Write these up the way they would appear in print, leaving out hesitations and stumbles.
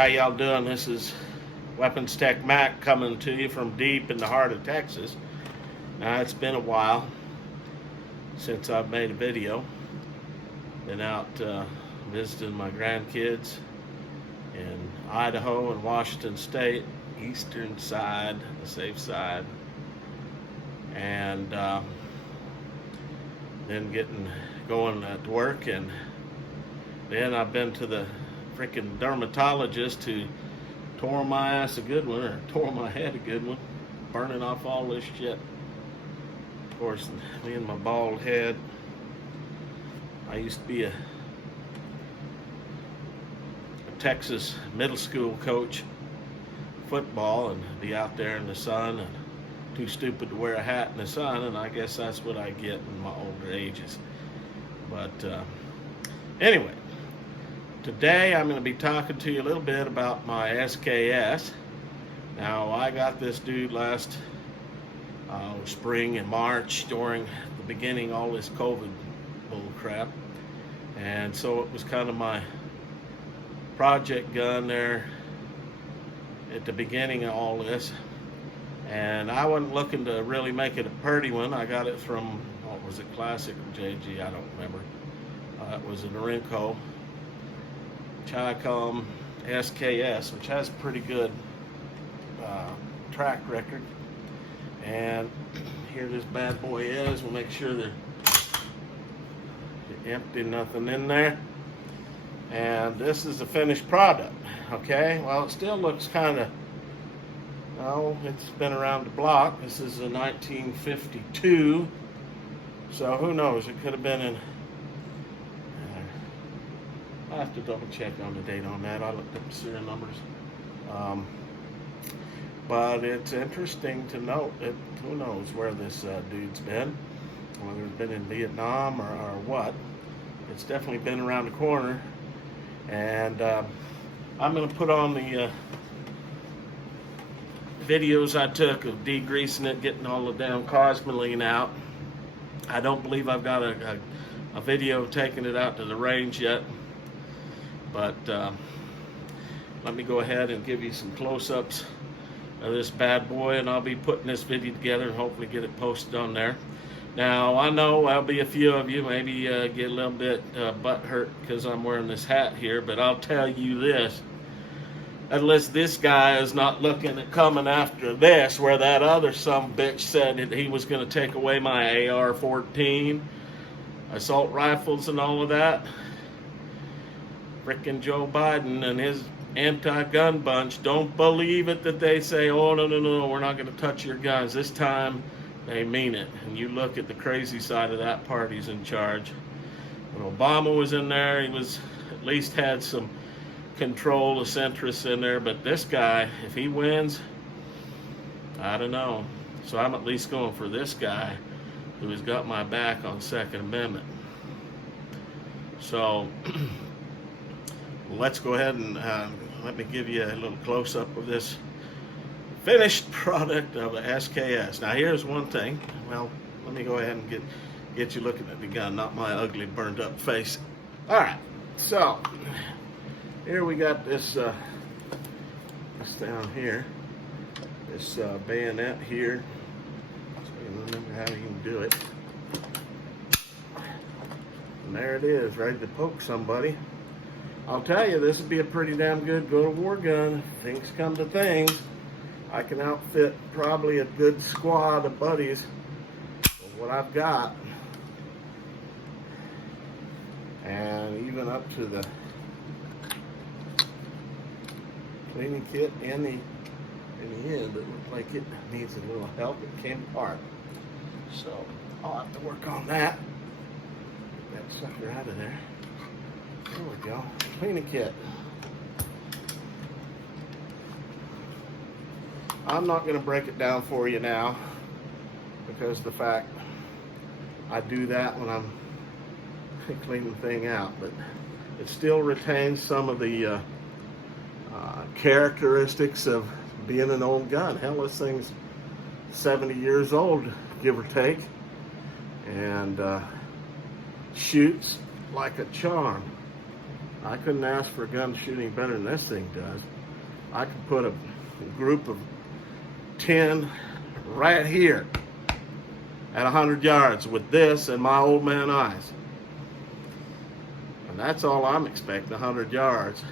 how y'all doing? This is Weapons Tech Mac coming to you from deep in the heart of Texas. Now, it's been a while since I've made a video. Been out visiting my grandkids in Idaho and Washington State, eastern side, the safe side, and then going to work, and then I've been to the freaking dermatologist who tore my ass a good one, or tore my head a good one, burning off all this shit. Of course, me and my bald head. I used to be a Texas middle school coach, football, and be out there in the sun, and too stupid to wear a hat in the sun, and I guess that's what I get in my older ages. But anyway, today I'm going to be talking to you a little bit about my SKS. Now, I got this dude last spring and March during the beginning all this COVID bull crap, and so it was kind of my project gun there at the beginning of all this, and I wasn't looking to really make it a pretty one. I got it from, what was it, Classic or JG, I don't remember. It was an Norinco Chicom SKS, which has a pretty good track record. And here this bad boy is. We'll make sure they're empty, nothing in there. And this is the finished product. Okay, well, it still looks kind of, oh, it's been around the block. This is a 1952, so who knows, it could have been in, I'll have to double check on the date on that. I looked up the serial numbers. But it's interesting to note that who knows where this dude's been, whether it's been in Vietnam or what. It's definitely been around the corner. And I'm going to put on the videos I took of degreasing it, getting all the damn cosmoline out. I don't believe I've got a video of taking it out to the range yet. But let me go ahead and give you some close-ups of this bad boy, and I'll be putting this video together and hopefully get it posted on there. Now, I know there'll be a few of you maybe get a little bit butt hurt because I'm wearing this hat here, but I'll tell you this, unless this guy is not looking at coming after this, where that other sumbitch said that he was going to take away my AR-14, assault rifles and all of that. Frickin' Joe Biden and his anti-gun bunch don't believe it that they say, oh, no, we're not going to touch your guns. This time, they mean it. And you look at the crazy side of that party's in charge. When Obama was in there, he was at least had some control of centrists in there. But this guy, if he wins, I don't know. So I'm at least going for this guy who has got my back on Second Amendment. So let's go ahead and let me give you a little close-up of this finished product of a SKS. Now, here's one thing. Well, let me go ahead and get you looking at the gun, not my ugly burned up face. All right, so here we got this this down here, this bayonet here. So you remember how you can do it. And there it is, ready to poke somebody. I'll tell you, this would be a pretty damn good go-to-war gun. If things come to things, I can outfit probably a good squad of buddies with what I've got. And even up to the cleaning kit in the end, it looked like it needs a little help. It came apart. So I'll have to work on that. Get that sucker out of there. There we go. Cleaning kit. I'm not going to break it down for you now because of the fact I do that when I'm cleaning the thing out, but it still retains some of the characteristics of being an old gun. Hell, this thing's 70 years old, give or take, and shoots like a charm. I couldn't ask for a gun shooting better than this thing does. I can put a group of 10 right here at 100 yards with this and my old man eyes. And that's all I'm expecting, 100 yards.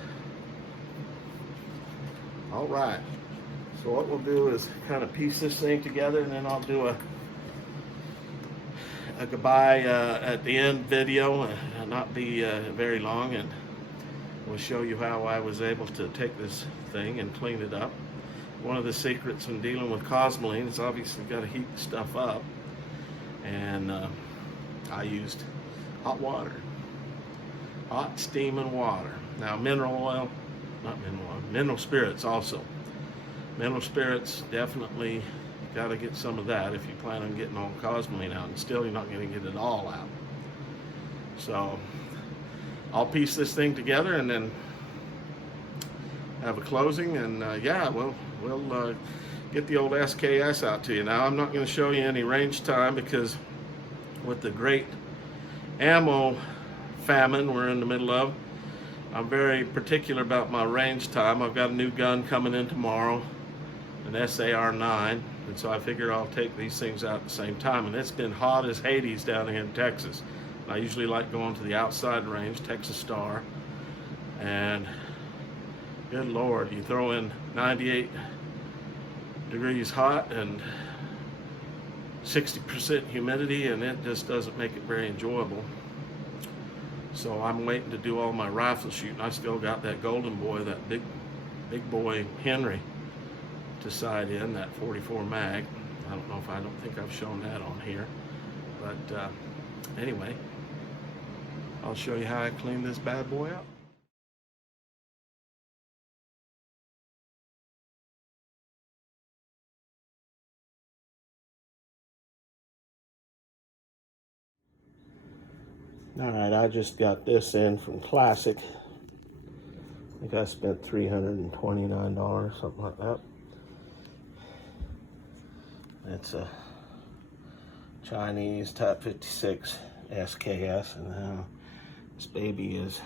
All right. So what we'll do is kind of piece this thing together, and then I'll do a goodbye at the end video, and not be very long, and we'll show you how I was able to take this thing and clean it up. One of the secrets in dealing with cosmoline is obviously got to heat the stuff up, and I used hot water, hot steaming water. Now mineral spirits also. Mineral spirits, definitely got to get some of that if you plan on getting all cosmoline out, and still you're not going to get it all out. So I'll piece this thing together and then have a closing, and yeah, we'll get the old SKS out to you. Now I'm not going to show you any range time, because with the great ammo famine we're in the middle of, I'm very particular about my range time. I've got a new gun coming in tomorrow, an SAR-9, and so I figure I'll take these things out at the same time. And it's been hot as Hades down here in Texas. I usually like going to the outside range, Texas Star, and good Lord, you throw in 98 degrees hot and 60% humidity, and it just doesn't make it very enjoyable. So I'm waiting to do all my rifle shooting. I still got that Golden Boy, that big boy Henry to sight in, that 44 mag. I don't think I've shown that on here, but anyway, I'll show you how I clean this bad boy up. All right, I just got this in from Classic. I think I spent $329, something like that. It's a Chinese Type 56 SKS, and now this baby is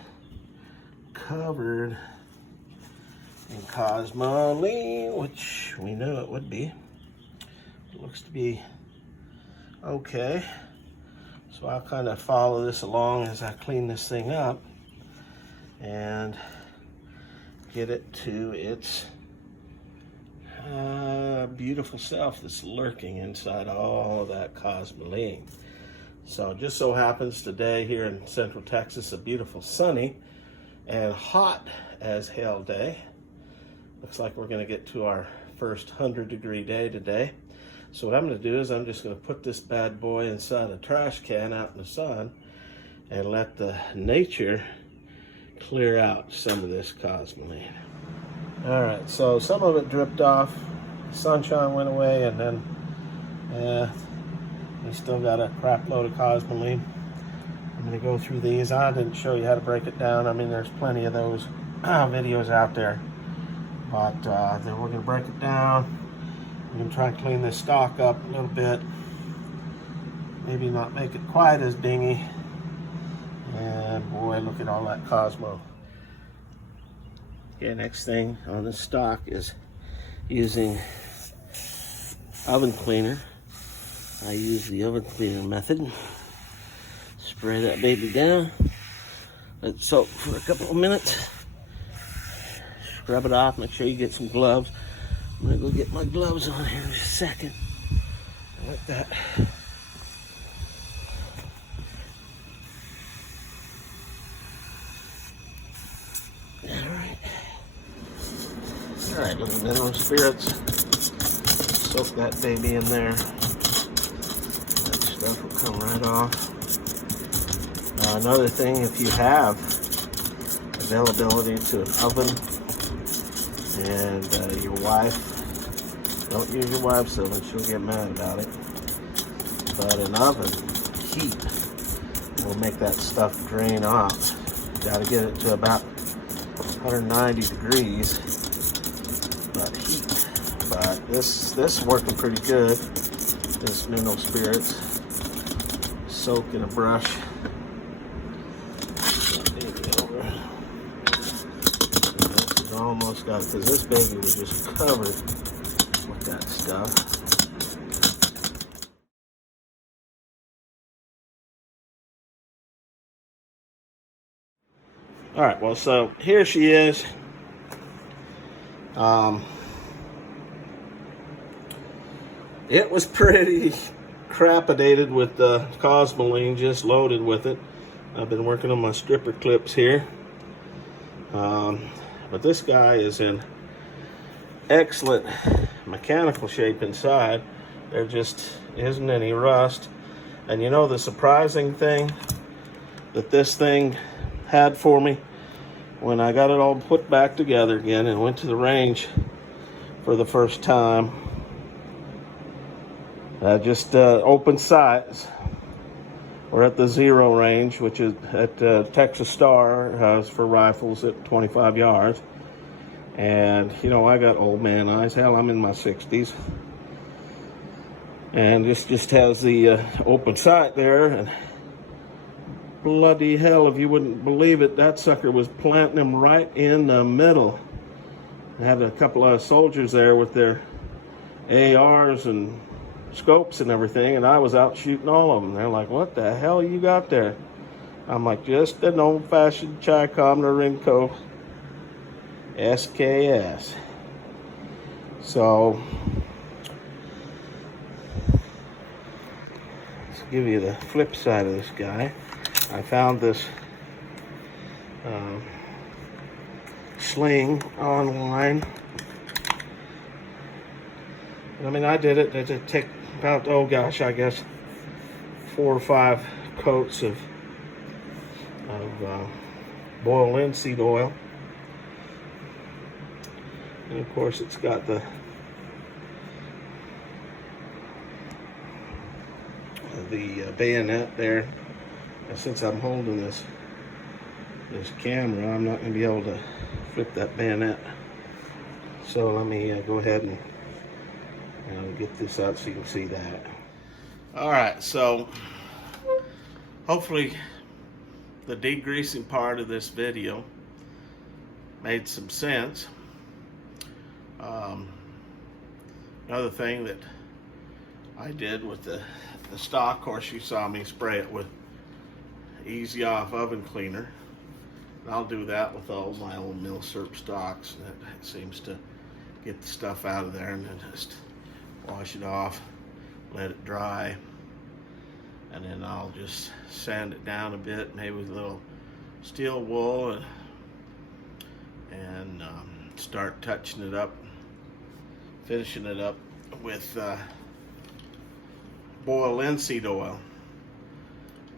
covered in cosmoline, which we knew it would be. It looks to be okay. So I'll kind of follow this along as I clean this thing up and get it to its beautiful self that's lurking inside all of that cosmoline. So just so happens today here in Central Texas, a beautiful sunny and hot as hell day. Looks like we're going to get to our first 100-degree day today. So what I'm going to do is I'm just going to put this bad boy inside a trash can out in the sun and let the nature clear out some of this cosmoline. All right, so some of it dripped off, the sunshine went away, and then we still got a crap load of cosmoline. I'm going to go through these. I didn't show you how to break it down. I mean, there's plenty of those videos out there, but then we're going to break it down. We're going to try and clean this stock up a little bit. Maybe not make it quite as dingy. And boy, look at all that Cosmo. Okay, next thing on the stock is using oven cleaner. I use the oven cleaner method. Spray that baby down. Let it soak for a couple of minutes. Scrub it off. Make sure you get some gloves. I'm gonna go get my gloves on here in just a second. Like that. All right, little mineral spirits. Soak that baby in there. That stuff will come right off. Another thing, if you have availability to an oven and your wife, don't use your wife's oven, she'll get mad about it. But an oven, heat, will make that stuff drain off. You gotta get it to about 190 degrees, but heat. But this working pretty good. This mineral spirits, soak in a brush. This is almost got, because this baby was just covered with that stuff. All right, well, so here she is. It was pretty crapidated with the cosmoline, just loaded with it. I've been working on my stripper clips here. But this guy is in excellent mechanical shape inside. There just isn't any rust. And you know the surprising thing that this thing had for me when I got it all put back together again and went to the range for the first time? Just open sights. We're at the 0 range, which is at Texas Star for rifles at 25 yards. And, you know, I got old man eyes. Hell, I'm in my 60s. And this just has the open sight there. And bloody hell, if you wouldn't believe it, that sucker was planting them right in the middle. I had a couple of soldiers there with their ARs and scopes and everything, and I was out shooting all of them. They're like, what the hell you got there? I'm like, just an old-fashioned Chicom Norinco SKS. So let's give you the flip side of this guy. I found this sling online. I mean, I did it. It took about, oh gosh, I guess 4 or 5 coats of boiled linseed oil. And of course, it's got the bayonet there. And since I'm holding this camera, I'm not going to be able to flip that bayonet. So let me go ahead and get this out so you can see that. All right, so hopefully the degreasing part of this video made some sense. Another thing that I did with the stock, of course, you saw me spray it with Easy Off oven cleaner. And I'll do that with all my old Milsurp stocks. That seems to get the stuff out of there, and then just wash it off, let it dry, and then I'll just sand it down a bit, maybe with a little steel wool, and start touching it up, finishing it up with boiled linseed oil.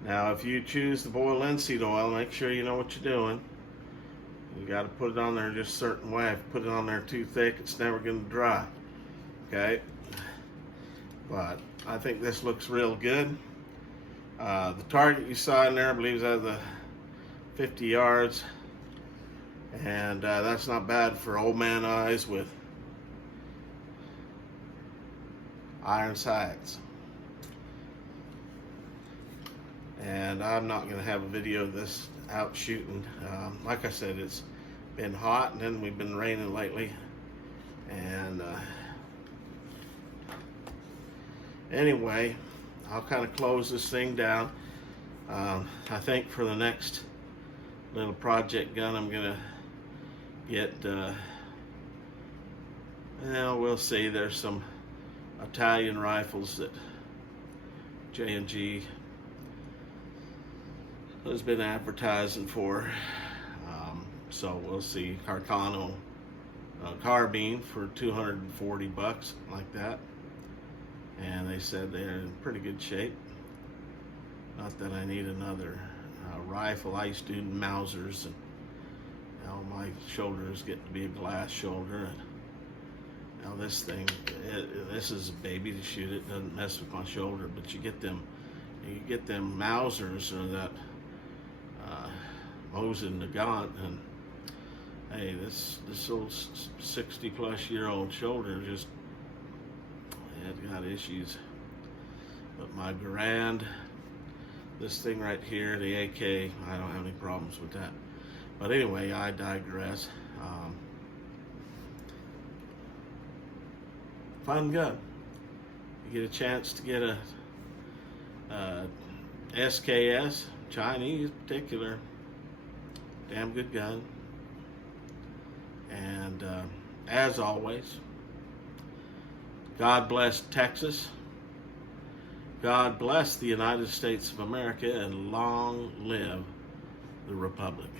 Now, if you choose the boiled linseed oil, make sure you know what you're doing. You got to put it on there just a certain way. If you put it on there too thick, it's never going to dry. Okay? But I think this looks real good. The target you saw in there, I believe, is at the 50 yards. And that's not bad for old man eyes with iron sights. And I'm not going to have a video of this out shooting. Like I said, it's been hot, and then we've been raining lately. And anyway, I'll kind of close this thing down. I think for the next little project gun, I'm going to get, well, we'll see. There's some Italian rifles that J&G has been advertising for. So we'll see. Carcano carbine for $240, like that. And they said they're in pretty good shape. Not that I need another rifle. I used to do Mausers, and now my shoulders get to be a glass shoulder. And now this thing, this is a baby to shoot. It doesn't mess with my shoulder, but you get them Mausers, or that Mosin Nagant, and hey, this old 60-plus-year-old shoulder just had got issues. But my Garand, this thing right here, the AK, I don't have any problems with that. But anyway, I digress. fun gun. You get a chance to get a SKS Chinese particular, damn good gun. And as always, God bless Texas. God bless the United States of America, and long live the Republic.